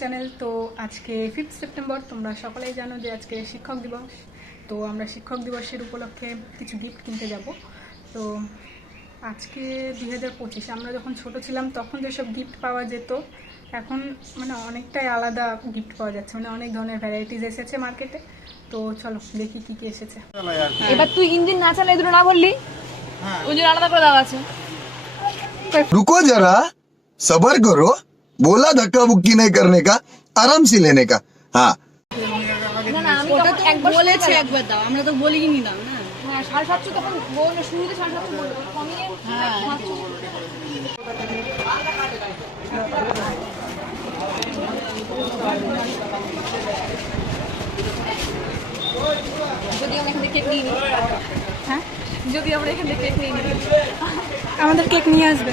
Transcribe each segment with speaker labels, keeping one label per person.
Speaker 1: Channel তো আজকে fifth September তোমরা সকলেই জানো যে আজকে শিক্ষক দিবস। তো আমরা শিক্ষক দিবসের উপলক্ষে কিছু গিফট কিনতে যাব। তো আজকে দুই হাজার পঁচিশে আমরা যখন ছোট ছিলাম তখন যেসব গিফট পাওয়া যেত এখন মানে অনেকটাই আলাদা গিফট পাওয়া যাচ্ছে। মানে অনেক ধরনের ভ্যারাইটিস এসেছে মার্কেটে তো চলো দেখি কি কি এসেছে।
Speaker 2: এবার তুই ইঞ্জিন না চালাই দুটো না বললি? আলাদা করে দেওয়া আছে।
Speaker 3: রুকো যারা সবার করো बोला धक्का बुक्की नहीं करने का आराम से लेने का हाँ
Speaker 2: না না আমি
Speaker 4: ওটা
Speaker 2: তখন
Speaker 4: তো
Speaker 2: একবার
Speaker 4: বলেছে
Speaker 2: শুনলাম।
Speaker 4: একবার দাও আমরা তো বলিনি দাও না
Speaker 2: হ্যাঁ সাড়ে সাতশো তখন বললো শুরুতে সাড়ে সাতশো বললো কমিয়ে সাতশো যদি আমরা এখান থেকে কেক নিয়ে নিই
Speaker 1: হ্যাঁ
Speaker 2: যদি আমরা এখান থেকে কেক নিয়ে নিই
Speaker 1: আমাদের কেক নিয়ে আসবে।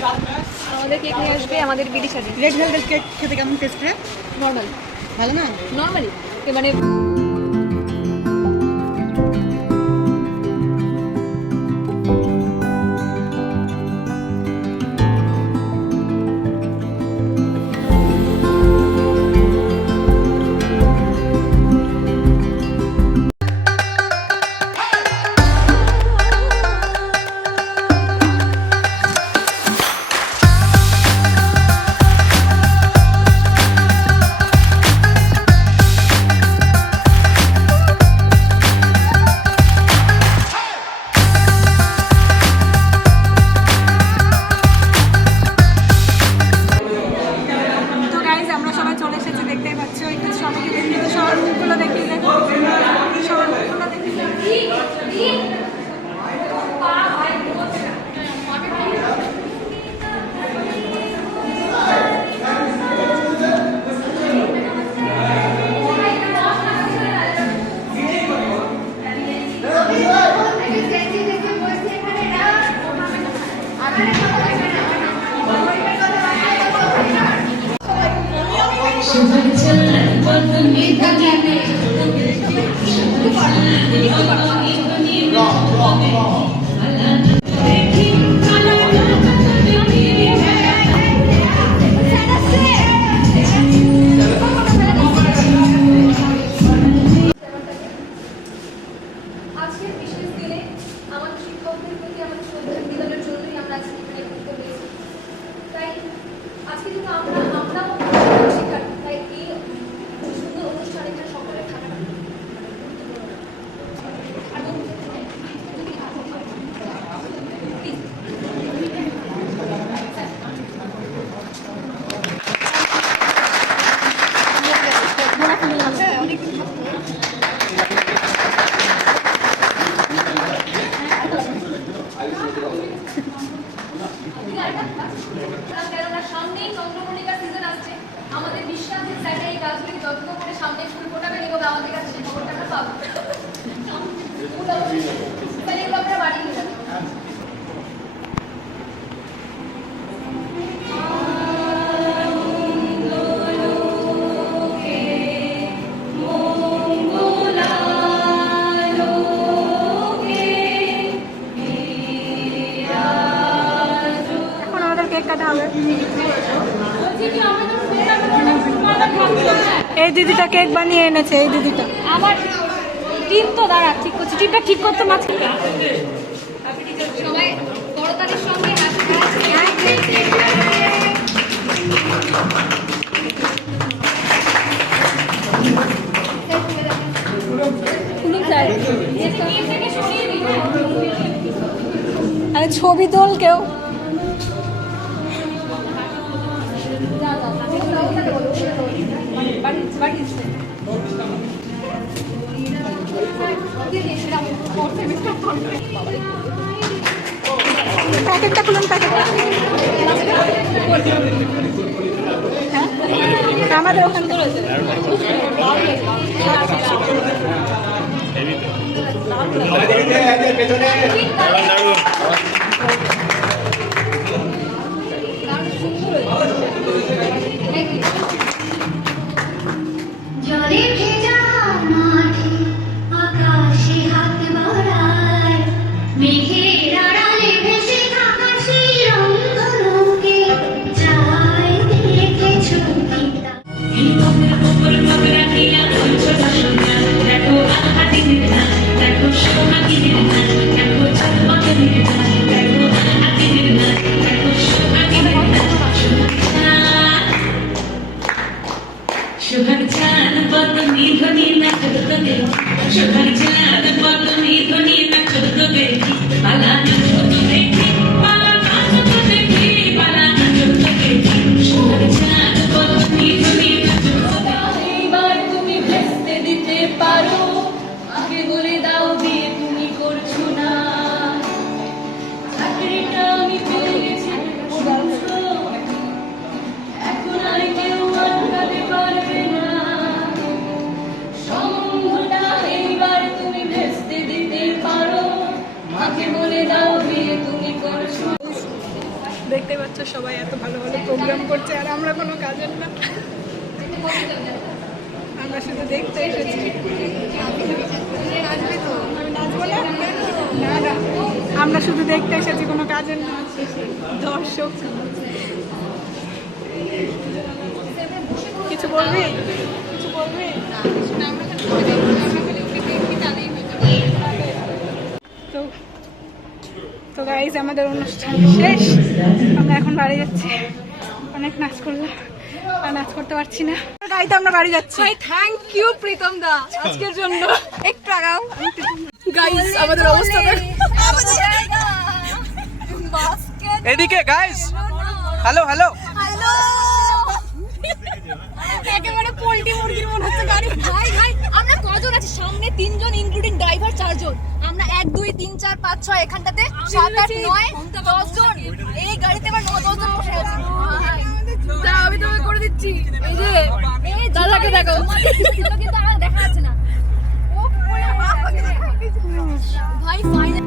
Speaker 2: আমাদের কেক নিয়ে আসবে আমাদের বিড়ি শাড়ি
Speaker 4: রেড ভেলভেট কেক খেতে কেমন টেস্ট হয়?
Speaker 2: নর্মাল
Speaker 4: ভালো না?
Speaker 2: নর্মালি মানে আমাদের বিশ্বাস যে স্যার এই গাছগুলি যত্ন করে সামনে ফুল ফোটাবেন এবং আমাদের কাছে
Speaker 1: দিদিটা কেক বানিয়ে এনেছে এই দিদিটা।
Speaker 2: আমার টিম তো দাঁড়া ঠিক করছে। টিমটা ঠিক করতে না। সবাই সঙ্গে
Speaker 1: আরে ছবি তোল কেউ। প্যাকেটটা খুলুন প্যাকেটটা হ্যাঁ আমাদের ওখান রয়েছে
Speaker 5: জলে
Speaker 2: Should
Speaker 1: দেখতে পাচ্ছ সবাই এত ভালো ভালো প্রোগ্রাম করছে, আর আমরা কোনো কাজের না। আমরা শুধু দেখতে এসেছি। আমরা শুধু দেখতে এসেছি, কোনো কাজের না। দর্শক। কিছু বলবি? কিছু বলবি? গাইজ আমাদের অনুষ্ঠান শেষ। আমরা এখন বাড়ি যাচ্ছি। অনেক নাচ করলাম। আর নাচ করতে পারছি না। গাইতে আমরা বাড়ি যাচ্ছি।
Speaker 2: থ্যাংক ইউ প্রীতম দা আজকের জন্য। একটু আগাও। গাইস আমাদের অবস্থা
Speaker 6: এদিকে গাইস হ্যালো হ্যালো
Speaker 2: হ্যালো একেবারে পোল্ট্রি মুরগির মনে হচ্ছে গাড়ি। ভাই ভাই আমরা কজন আছি? সামনে তিনজন ইনক্লুডিং ড্রাইভার চারজন। এক দুই তিন চার পাঁচ ছয় এখানটাতে। সাত আট নয় দশ জন। এই গাড়িতে আবার নয় দশ জন বসে আছি। আমি তোমাকে করে দিচ্ছি। এই যে দাদাকে দেখো কিন্তু দেখা যাচ্ছে না। ভাই ফাইনাল